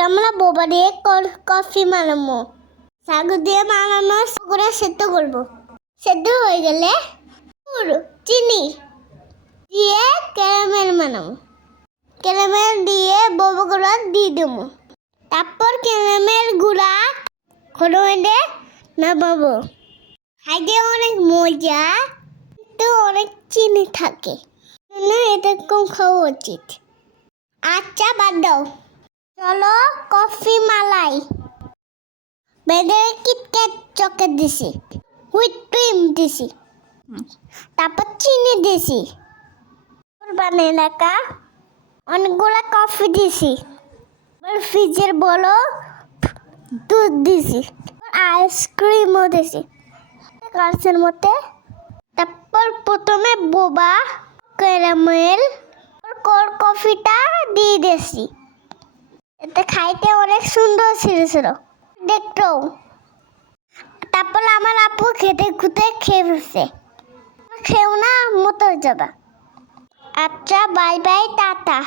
আজকে আমরা বোবা দিয়ে কফি বানাবো। সাগু দিয়ে বানানো করে সেদ্ধ করবো। সেদ্ধ হয়ে গেলে চিনি দিয়ে ক্যারামেল বানাবো। ক্যারামেল দিয়ে বোবা গুঁড়া দিয়ে দেবো। তারপর ক্যারামেল গুঁড়া হলুদে নামাবো। খাইতে অনেক মজা, কিন্তু অনেক চিনি থাকে না, এটা কম খাওয়া উচিত। আচ্ছা বাদ দাও, চলো কফি মালাই বেঁধে কিটক্যাট চকলেট দিছি, হুইপ ক্রিম দিছি, তারপর চিনি দিছি, বানিয়ে রাখা অনেকগুলো কফি দিছি, ফ্রিজের বলো দুধ দিছি, আইসক্রিমও দিছি গ্লাসের মধ্যে। তারপর প্রথমে বোবা ক্যারামেল কফিটা দিয়ে দিয়েছি। এটা খাইতে অনেক সুন্দর ছিল দেখতো। তারপর আমার আপু খেতে খুঁতে খেয়ে ফেলছে। খেও না, মতো হয়ে যাবে। আচ্ছা বাই বাই, টাটা।